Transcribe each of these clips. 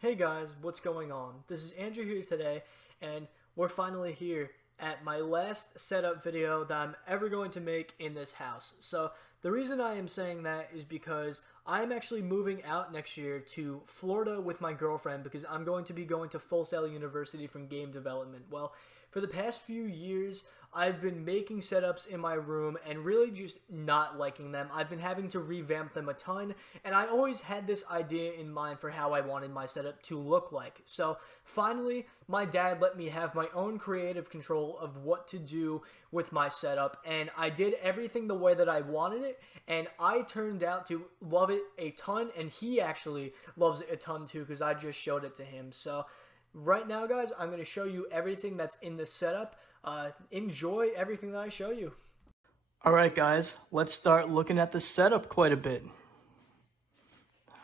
Hey guys, what's going on? This is Andrew here today, and we're finally here at my last setup video that I'm ever going to make in this house. So the reason I am saying that is because I'm actually moving out next year to Florida with my girlfriend because I'm going to be going to Full Sail University from game development. Well, for the past few years, I've been making setups in my room and really just not liking them. I've been having to revamp them a ton, and I always had this idea in mind for how I wanted my setup to look like. So finally, my dad let me have my own creative control of what to do with my setup, and I did everything the way that I wanted it, and I turned out to love it a ton, and he actually loves it a ton too because I just showed it to him. So right now, guys, I'm going to show you everything that's in this setup. Enjoy everything that I show you. Alright guys, let's start looking at the setup quite a bit.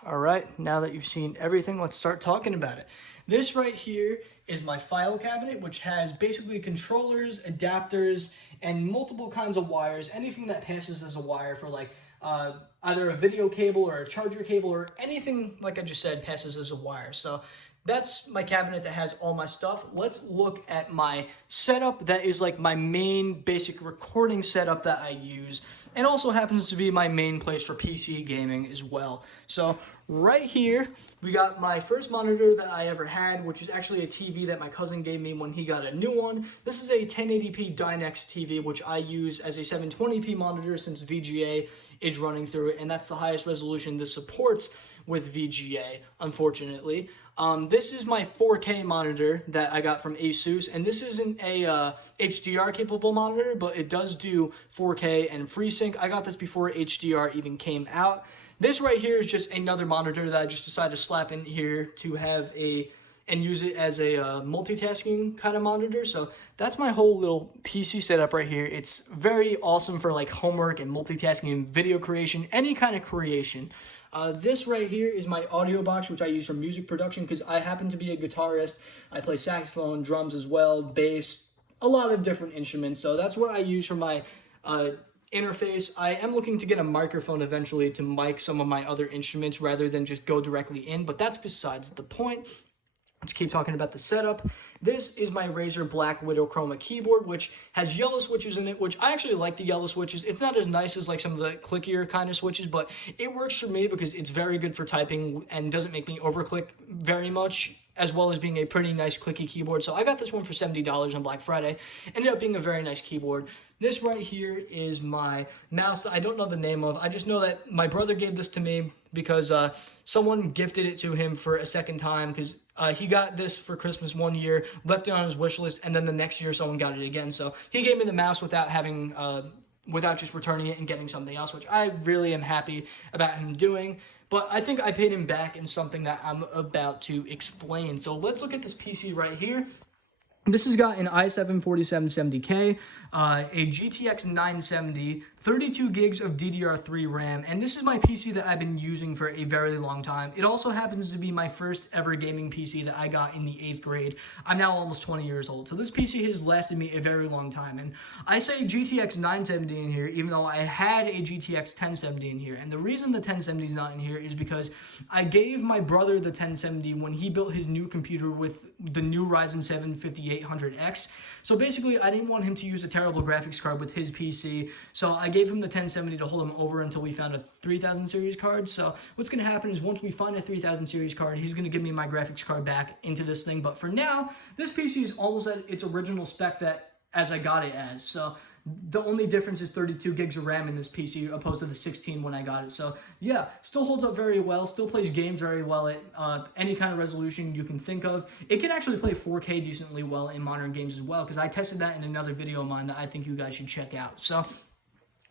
Alright, now that you've seen everything, let's start talking about it. This right here is my file cabinet, which has basically controllers, adapters, and multiple kinds of wires. Anything that passes as a wire for like either a video cable or a charger cable or anything, like I just said, passes as a wire. So that's my cabinet that has all my stuff. Let's look at my setup that is like my main basic recording setup that I use, and also happens to be my main place for PC gaming as well. So right here, we got my first monitor that I ever had, which is actually a TV that my cousin gave me when he got a new one. This is a 1080p Dynex TV, which I use as a 720p monitor since VGA is running through it, and that's the highest resolution this supports with VGA, unfortunately. This is my 4K monitor that I got from Asus, and this isn't a HDR capable monitor, but it does do 4K and FreeSync. I got this before HDR even came out. This right here is just another monitor that I just decided to slap in here to have and use it as a multitasking kind of monitor. So that's my whole little PC setup right here. It's very awesome for like homework and multitasking and video creation, any kind of creation. This right here is my audio box, which I use for music production because I happen to be a guitarist. I play saxophone, drums as well, bass, a lot of different instruments. So that's what I use for my interface. I am looking to get a microphone eventually to mic some of my other instruments rather than just go directly in, but that's besides the point. Let's keep talking about the setup. This is my Razer Black Widow Chroma keyboard, which has yellow switches in it, which I actually like the yellow switches. It's not as nice as like some of the clickier kind of switches, but it works for me because it's very good for typing and doesn't make me overclick very much, as well as being a pretty nice clicky keyboard. So I got this one for $70 on Black Friday. Ended up being a very nice keyboard. This right here is my mouse that I don't know the name of. I just know that my brother gave this to me because someone gifted it to him for a second time because he got this for Christmas one year, left it on his wish list, and then the next year someone got it again. So he gave me the mouse without having, without just returning it and getting something else, which I really am happy about him doing. But I think I paid him back in something that I'm about to explain. So let's look at this PC right here. This has got an i7-4770K, a GTX 970, 32 gigs of DDR3 RAM, and this is my PC that I've been using for a very long time. It also happens to be my first ever gaming PC that I got in the 8th grade. I'm now almost 20 years old, so this PC has lasted me a very long time, and I say GTX 970 in here, even though I had a GTX 1070 in here, and the reason the 1070 is not in here is because I gave my brother the 1070 when he built his new computer with the new Ryzen 7 5800X. So basically, I didn't want him to use a terrible graphics card with his PC, so I gave him the 1070 to hold him over until we found a 3000 series card. So what's going to happen is once we find a 3000 series card, he's going to give me my graphics card back into this thing. But for now, this PC is almost at its original spec that as I got it as. So the only difference is 32 gigs of RAM in this PC opposed to the 16 when I got it. So yeah, still holds up very well, still plays games very well at any kind of resolution you can think of. It can actually play 4K decently well in modern games as well, because I tested that in another video of mine that I think you guys should check out. So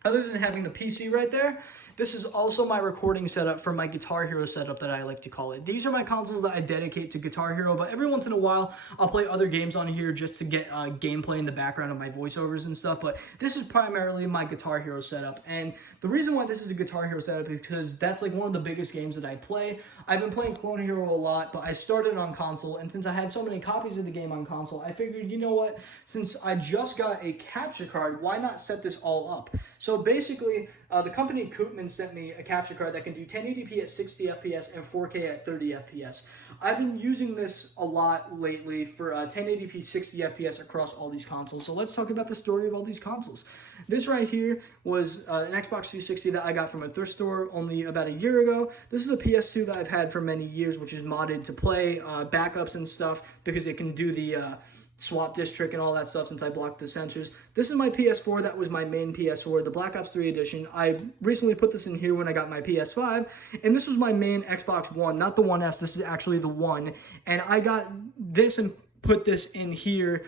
other than having the PC right there, this is also my recording setup for my Guitar Hero setup that I like to call it. These are my consoles that I dedicate to Guitar Hero, but every once in a while, I'll play other games on here just to get gameplay in the background of my voiceovers and stuff, but this is primarily my Guitar Hero setup, and the reason why this is a Guitar Hero setup is because that's like one of the biggest games that I play. I've been playing Clone Hero a lot, but I started on console, and since I have so many copies of the game on console, I figured, you know what, since I just got a capture card, why not set this all up? So basically, The company Koopman sent me a capture card that can do 1080p at 60 FPS and 4K at 30 FPS. I've been using this a lot lately for 1080p 60 FPS across all these consoles. So let's talk about the story of all these consoles. This right here was an Xbox 360 that I got from a thrift store only about a year ago. This is a PS2 that I've had for many years, which is modded to play backups and stuff because it can do the swap disk trick and all that stuff since I blocked the sensors. This is my PS4. That was my main PS4, the Black Ops 3 edition. I recently put this in here when I got my PS5, and this was my main Xbox One, not the One S. This is actually the One, and I got this and put this in here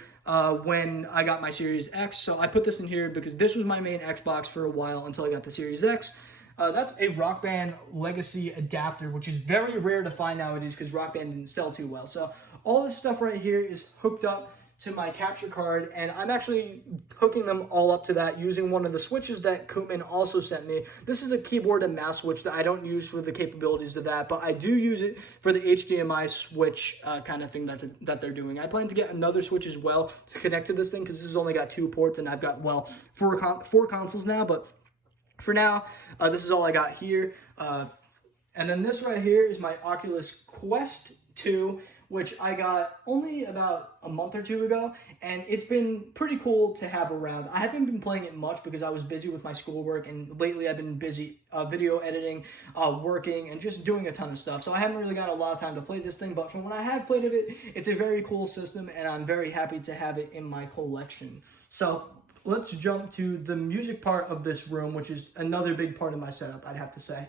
when I got my Series X. So I put this in here because this was my main Xbox for a while until I got the Series X. That's a Rock Band Legacy adapter, which is very rare to find nowadays because Rock Band didn't sell too well. So all this stuff right here is hooked up to my capture card, and I'm actually hooking them all up to that using one of the switches that Koopman also sent me. This is a keyboard and mouse switch that I don't use for the capabilities of that, but I do use it for the HDMI switch kind of thing that they're doing. I plan to get another switch as well to connect to this thing because this has only got 2 ports, and I've got, well, four consoles now, but for now, this is all I got here. And then this right here is my Oculus Quest 2, which I got only about a month or two ago, and it's been pretty cool to have around. I haven't been playing it much because I was busy with my schoolwork, and lately I've been busy video editing, working, and just doing a ton of stuff. So I haven't really got a lot of time to play this thing, but from when I have played it, it's a very cool system, and I'm very happy to have it in my collection. So let's jump to the music part of this room, which is another big part of my setup, I'd have to say.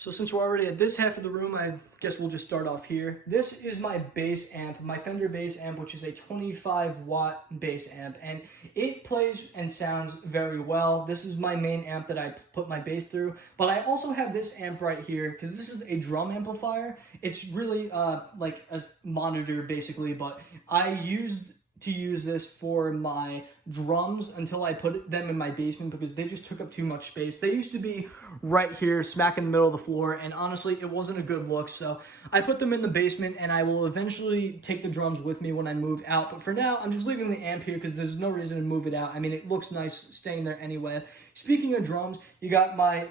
So since we're already at this half of the room, I guess we'll just start off here. This is my bass amp, my Fender bass amp, which is a 25-watt bass amp, and it plays and sounds very well. This is my main amp that I put my bass through, but I also have this amp right here because this is a drum amplifier. It's really like a monitor basically, but I use this for my drums until I put them in my basement because they just took up too much space. They used to be right here, smack in the middle of the floor, and honestly, it wasn't a good look, so I put them in the basement, and I will eventually take the drums with me when I move out, but for now, I'm just leaving the amp here because there's no reason to move it out. I mean, it looks nice staying there anyway. Speaking of drums, you got my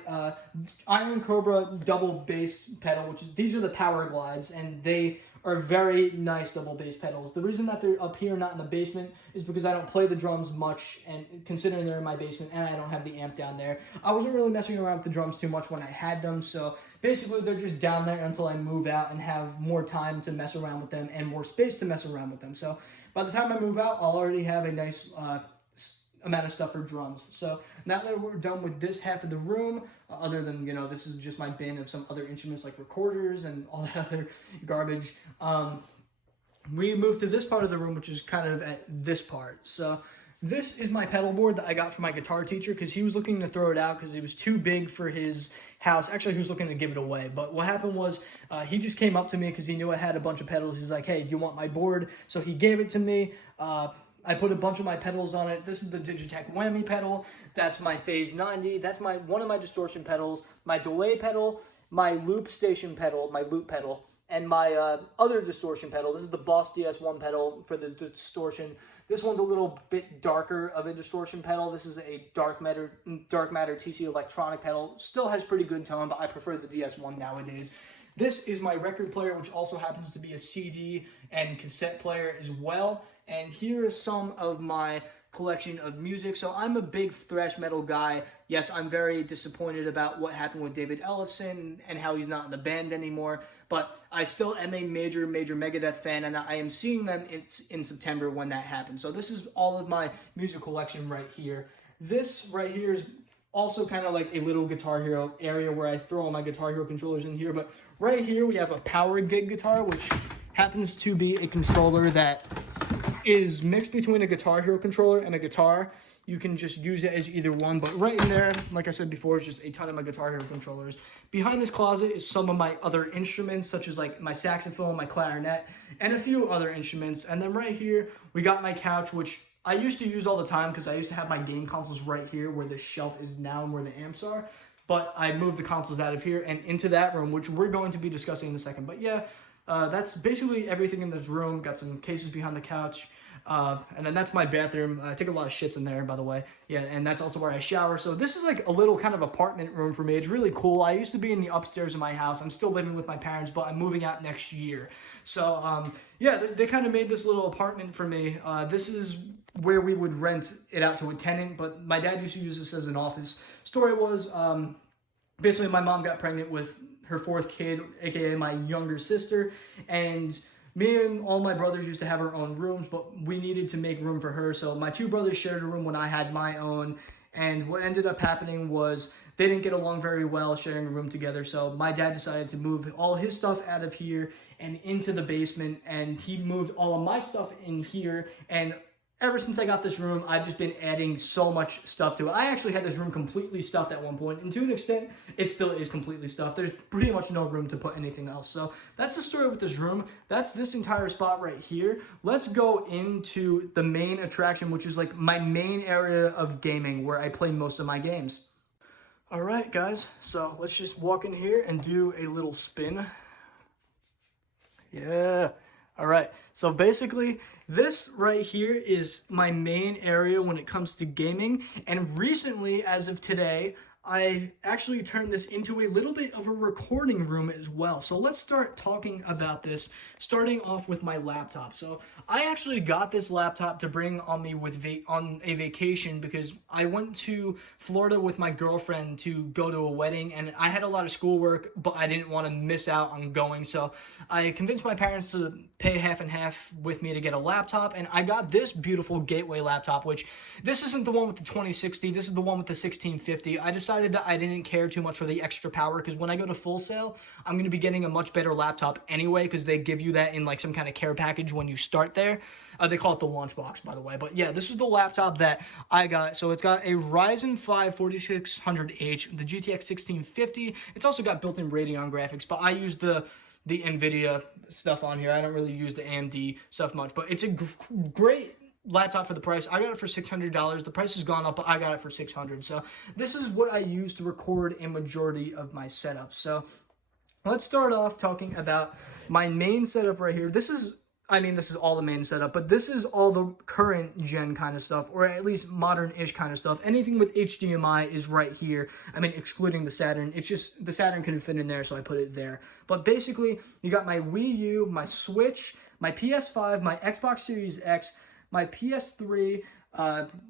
Iron Cobra double bass pedal, these are the Power Glides, and they are very nice double bass pedals. The reason that they're up here, not in the basement, is because I don't play the drums much, and considering they're in my basement and I don't have the amp down there, I wasn't really messing around with the drums too much when I had them, so basically they're just down there until I move out and have more time to mess around with them and more space to mess around with them. So by the time I move out, I'll already have a nice amount of stuff for drums. So now that we're done with this half of the room, other than, you know, this is just my bin of some other instruments like recorders and all that other garbage, we move to this part of the room, which is kind of at this part. So this is my pedal board that I got from my guitar teacher because he was looking to throw it out because it was too big for his house. Actually, he was looking to give it away, but what happened was he just came up to me because he knew I had a bunch of pedals. He's like, hey, do you want my board? So he gave it to me. I put a bunch of my pedals on it. This is the Digitech Whammy pedal. That's my Phase 90. That's one of my distortion pedals, my delay pedal, my loop station pedal, my loop pedal, and my other distortion pedal. This is the Boss DS1 pedal for the distortion. This one's a little bit darker of a distortion pedal. This is a dark matter TC electronic pedal. Still has pretty good tone, but I prefer the DS1 nowadays. This is my record player, which also happens to be a CD and cassette player as well. And here is some of my collection of music. So I'm a big thrash metal guy. Yes, I'm very disappointed about what happened with David Ellefson and how he's not in the band anymore, but I still am a major Megadeth fan, and I am seeing them in September when that happens. So this is all of my music collection right here. This right here is also kind of like a little Guitar Hero area where I throw all my Guitar Hero controllers in here, but right here we have a Power Gig guitar, which happens to be a controller that is mixed between a Guitar Hero controller and a guitar. You can just use it as either one, but right in there, like I said before, is just a ton of my Guitar Hero controllers. Behind this closet is some of my other instruments, such as like my saxophone, my clarinet, and a few other instruments. And then right here, we got my couch, which I used to use all the time because I used to have my game consoles right here where the shelf is now and where the amps are. But I moved the consoles out of here and into that room, which we're going to be discussing in a second. But yeah, That's basically everything in this room. Got some cases behind the couch. And then that's my bathroom. I take a lot of shits in there, by the way. Yeah, and that's also where I shower. So this is like a little kind of apartment room for me. It's really cool. I used to be in the upstairs of my house. I'm still living with my parents, but I'm moving out next year. So, yeah, they kind of made this little apartment for me. This is where we would rent it out to a tenant, but my dad used to use this as an office. Story was, basically my mom got pregnant with her fourth kid, aka my younger sister, and me and all my brothers used to have our own rooms, but we needed to make room for her. So my two brothers shared a room when I had my own. And what ended up happening was they didn't get along very well sharing a room together. So my dad decided to move all his stuff out of here and into the basement. And he moved all of my stuff in here. And ever since I got this room, I've just been adding so much stuff to it. I actually had this room completely stuffed at one point, and to an extent, it still is completely stuffed. There's pretty much no room to put anything else. So that's the story with this room. That's this entire spot right here. Let's go into the main attraction, which is like my main area of gaming where I play most of my games. All right, guys, so let's just walk in here and do a little spin. Yeah. All right, so basically this right here is my main area when it comes to gaming, and recently, as of today, I actually turned this into a little bit of a recording room as well. So let's start talking about this, starting off with my laptop. So I actually got this laptop to bring on me on a vacation because I went to Florida with my girlfriend to go to a wedding, and I had a lot of schoolwork, but I didn't want to miss out on going. So I convinced my parents to pay half and half with me to get a laptop, and I got this beautiful Gateway laptop, which this isn't the one with the 2060, this is the one with the 1650. I decided that I didn't care too much for the extra power because when I go to Full Sail, I'm going to be getting a much better laptop anyway because they give you that in like some kind of care package when you start there. They call it the launch box, by the way. But yeah, this is the laptop that I got. So it's got a Ryzen 5 4600H, the GTX 1650. It's also got built-in Radeon graphics, but I use the NVIDIA stuff on here. I don't really use the AMD stuff much, but it's a great laptop for the price. I got it for $600. The price has gone up, but I got it for $600. So this is what I use to record a majority of my setups. So let's start off talking about my main setup right here. This is all the main setup, but this is all the current gen kind of stuff, or at least modern-ish kind of stuff. Anything with HDMI is right here. I mean, excluding the Saturn. It's just the Saturn couldn't fit in there, so I put it there. But basically, you got my Wii U, my Switch, my PS5, my Xbox Series X, my PS3,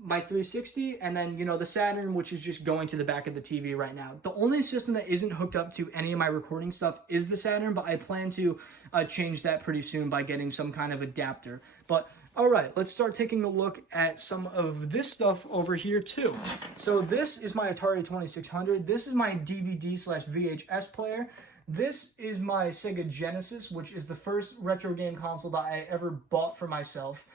my 360, and then, you know, the Saturn, which is just going to the back of the TV right now. The only system that isn't hooked up to any of my recording stuff is the Saturn, but I plan to change that pretty soon by getting some kind of adapter. But all right, let's start taking a look at some of this stuff over here too. So this is my Atari 2600. This is my DVD/VHS player. This is my Sega Genesis, which is the first retro game console that I ever bought for myself.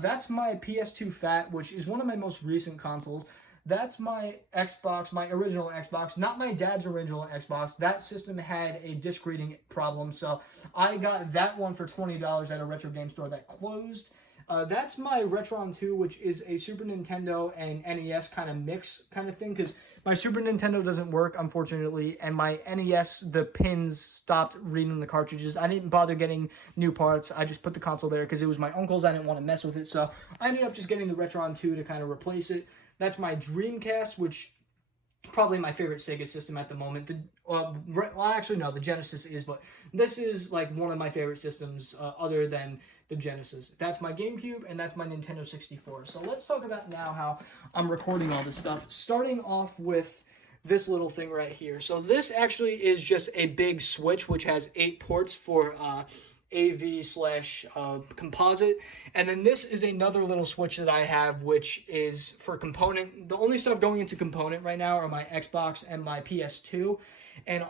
That's my PS2 Fat, which is one of my most recent consoles. That's my Xbox, my original Xbox, not my dad's original Xbox. That system had a disc reading problem, so I got that one for $20 at a retro game store that closed. That's my Retron 2, which is a Super Nintendo and NES kind of mix kind of thing, because my Super Nintendo doesn't work, unfortunately, and my NES, the pins stopped reading the cartridges. I didn't bother getting new parts. I just put the console there because it was my uncle's. I didn't want to mess with it, so I ended up just getting the Retron 2 to kind of replace it. That's my Dreamcast, which is probably my favorite Sega system at the moment. Well, actually, no, the Genesis is, but this is like one of my favorite systems other than the Genesis. That's my GameCube, and that's my Nintendo 64. So let's talk about now how I'm recording all this stuff, starting off with this little thing right here. So this actually is just a big switch, which has 8 ports for AV/composite. And then this is another little switch that I have, which is for component. The only stuff going into component right now are my Xbox and my PS2. And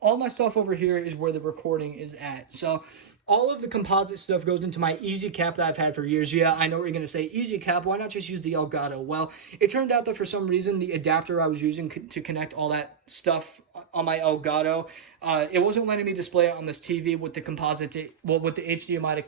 all my stuff over here is where the recording is at. So all of the composite stuff goes into my Easy Cap that I've had for years. Yeah, I know what you're going to say. Easy Cap, why not just use the Elgato? Well, it turned out that for some reason, the adapter I was using to connect all that stuff on my Elgato, it wasn't letting me display it on this TV with the composite, with the HDMI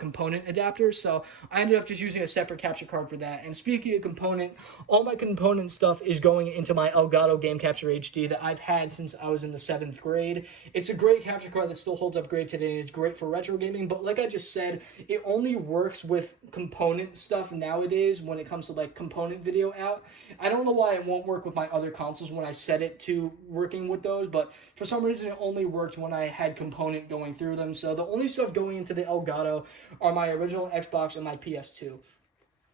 component adapter. So I ended up just using a separate capture card for that. And speaking of component, all my component stuff is going into my Elgato Game Capture HD that I've had since I was in the 7th grade. grade. It's a great capture card that still holds up great today. It's great for retro gaming, but like I just said, it only works with component stuff nowadays when it comes to like component video out. I don't know why it won't work with my other consoles when I set it to working with those, but for some reason it only worked when I had component going through them. So the only stuff going into the Elgato are my original Xbox and my PS2.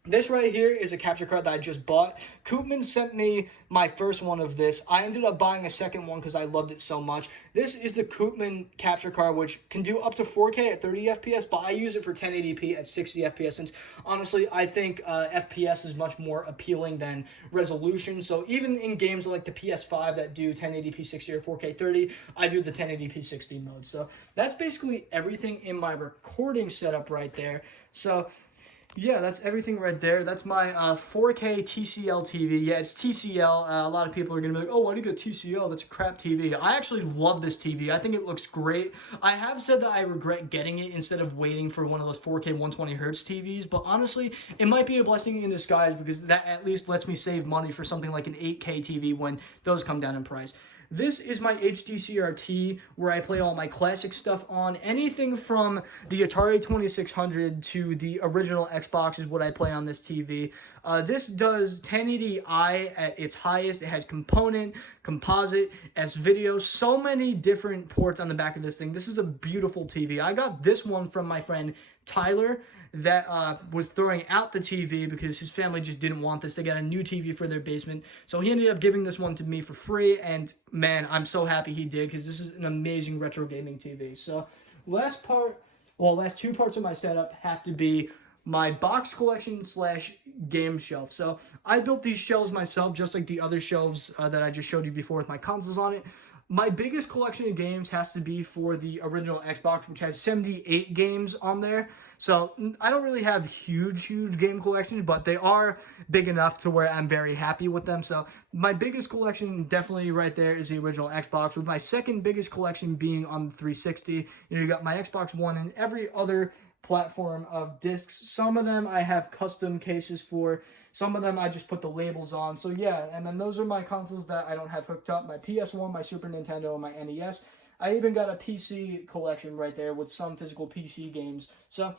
This right here is a capture card that I just bought. Koopman sent me my first one of this. I ended up buying a second one because I loved it so much. This is the Koopman capture card, which can do up to 4K at 30 FPS, but I use it for 1080p at 60 FPS since, honestly, I think FPS is much more appealing than resolution. So even in games like the PS5 that do 1080p 60 or 4K 30, I do the 1080p 60 mode. So that's basically everything in my recording setup right there. So yeah, that's everything right there. That's my 4K TCL TV. Yeah, it's TCL. A lot of people are going to be like, oh, why do you get TCL? That's a crap TV. I actually love this TV. I think it looks great. I have said that I regret getting it instead of waiting for one of those 4K 120 hertz TVs, but honestly, it might be a blessing in disguise because that at least lets me save money for something like an 8K TV when those come down in price. This is my HD CRT where I play all my classic stuff on. Anything from the Atari 2600 to the original Xbox is what I play on this TV. This does 1080i at its highest. It has component, composite, S-video, so many different ports on the back of this thing. This is a beautiful TV. I got this one from my friend Tyler that was throwing out the TV because his family just didn't want this. They got a new TV for their basement. So he ended up giving this one to me for free, and man, I'm so happy he did because this is an amazing retro gaming TV. So last two parts of my setup have to be my box collection / game shelf. So I built these shelves myself, just like the other shelves that I just showed you before with my consoles on it. My biggest collection of games has to be for the original Xbox, which has 78 games on there. So I don't really have huge game collections, but they are big enough to where I'm very happy with them. So my biggest collection definitely right there is the original Xbox, with my second biggest collection being on the 360. You got my Xbox One and every other platform of discs. Some of them I have custom cases for. Some of them I just put the labels on. So yeah, and then those are my consoles that I don't have hooked up. My PS1, my Super Nintendo, and my NES. I even got a PC collection right there with some physical PC games. So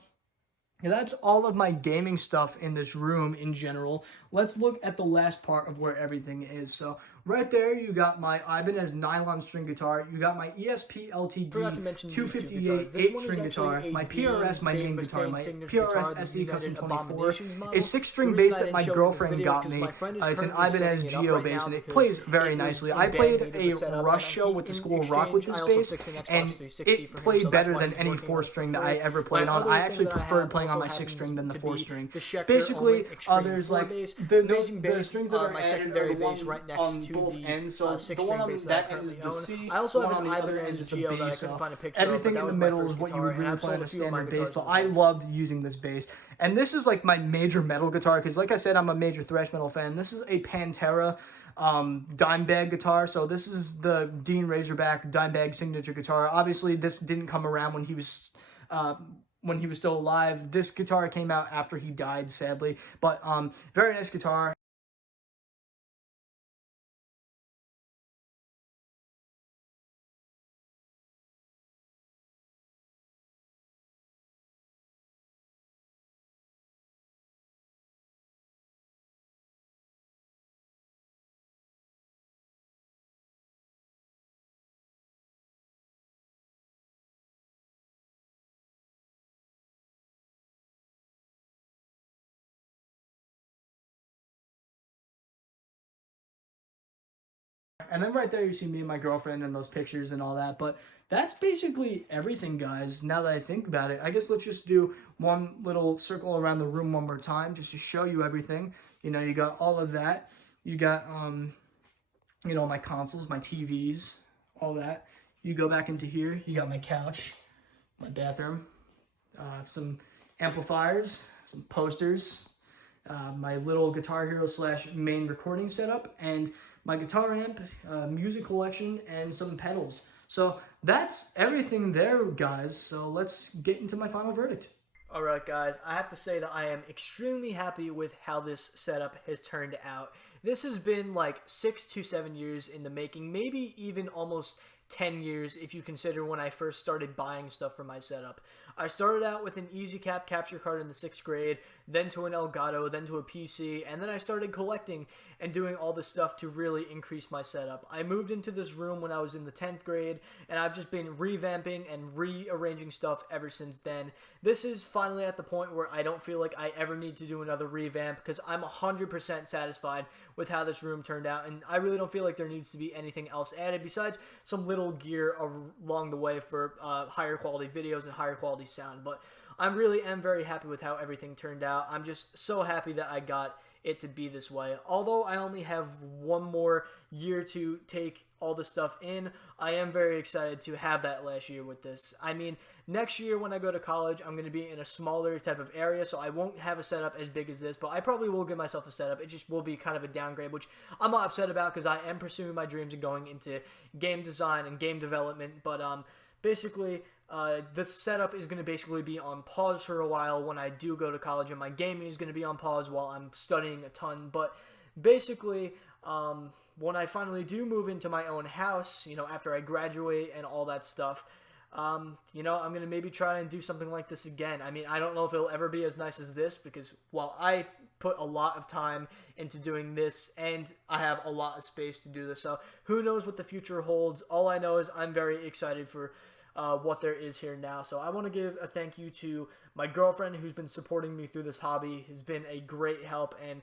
yeah, that's all of my gaming stuff in this room in general. Let's look at the last part of where everything is. So right there, you got my Ibanez nylon string guitar. You got my ESP LTD 258 8-string guitar. My PRS, my main guitar. My PRS SE Custom 24. A 6-string bass that my girlfriend got me. It's an Ibanez Geo bass, and it plays very nicely. I played a Rush show with the School of Rock with this bass, and it played better than any 4-string that I ever played on. I actually preferred playing on my 6-string than the 4-string. Basically, there's like the strings that are added are the ones on both ends. So the one on that end is the C. I also have an Ibanez is the bass. So everything in the middle is what you would really play on a standard bass. But I loved using this bass. And this is like my major metal guitar because, like I said, I'm a major thrash metal fan. This is a Pantera Dimebag guitar. So this is the Dean Razorback Dimebag signature guitar. Obviously, this didn't come around when he was still alive. This guitar came out after he died, sadly. But very nice guitar. And then right there you see me and my girlfriend and those pictures and all that. But that's basically everything, guys, now that I think about it. I guess let's just do one little circle around the room one more time just to show you everything. You know, you got all of that. You got, you know, my consoles, my TVs, all that. You go back into here. You got my couch, my bathroom, some amplifiers, some posters, my little Guitar Hero / main recording setup, and my guitar amp, music collection, and some pedals. So that's everything there, guys. So let's get into my final verdict. Alright guys, I have to say that I am extremely happy with how this setup has turned out. This has been like 6 to 7 years in the making, maybe even almost 10 years if you consider when I first started buying stuff for my setup. I started out with an EasyCap capture card in the 6th grade, then to an Elgato, then to a PC, and then I started collecting and doing all this stuff to really increase my setup. I moved into this room when I was in the 10th grade, and I've just been revamping and rearranging stuff ever since then. This is finally at the point where I don't feel like I ever need to do another revamp because I'm 100% satisfied with how this room turned out, and I really don't feel like there needs to be anything else added besides some little gear along the way for higher quality videos and higher quality sound. But I really am very happy with how everything turned out. I'm just so happy that I got it to be this way. Although I only have one more year to take all the stuff in, I am very excited to have that last year with this. I mean, next year when I go to college, I'm going to be in a smaller type of area, so I won't have a setup as big as this, but I probably will give myself a setup. It just will be kind of a downgrade, which I'm not upset about because I am pursuing my dreams and going into game design and game development, but basically, the setup is going to basically be on pause for a while when I do go to college, and my gaming is going to be on pause while I'm studying a ton. But basically, when I finally do move into my own house, you know, after I graduate and all that stuff, you know, I'm going to maybe try and do something like this again. I mean, I don't know if it'll ever be as nice as this because, well, I put a lot of time into doing this and I have a lot of space to do this. So who knows what the future holds. All I know is I'm very excited for what there is here now. So I want to give a thank you to my girlfriend who's been supporting me through this hobby, has been a great help and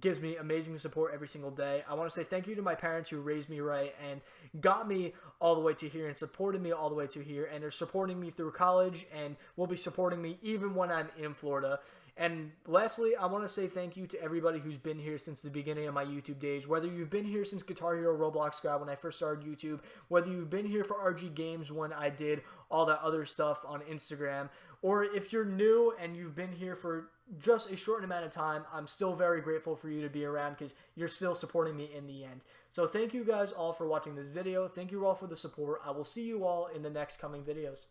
gives me amazing support every single day. I want to say thank you to my parents who raised me right and got me all the way to here and supported me all the way to here and are supporting me through college and will be supporting me even when I'm in Florida. And lastly, I want to say thank you to everybody who's been here since the beginning of my YouTube days. Whether you've been here since Guitar Hero Roblox Squad when I first started YouTube, whether you've been here for RG Games when I did all that other stuff on Instagram, or if you're new and you've been here for just a short amount of time, I'm still very grateful for you to be around because you're still supporting me in the end. So thank you guys all for watching this video. Thank you all for the support. I will see you all in the next coming videos.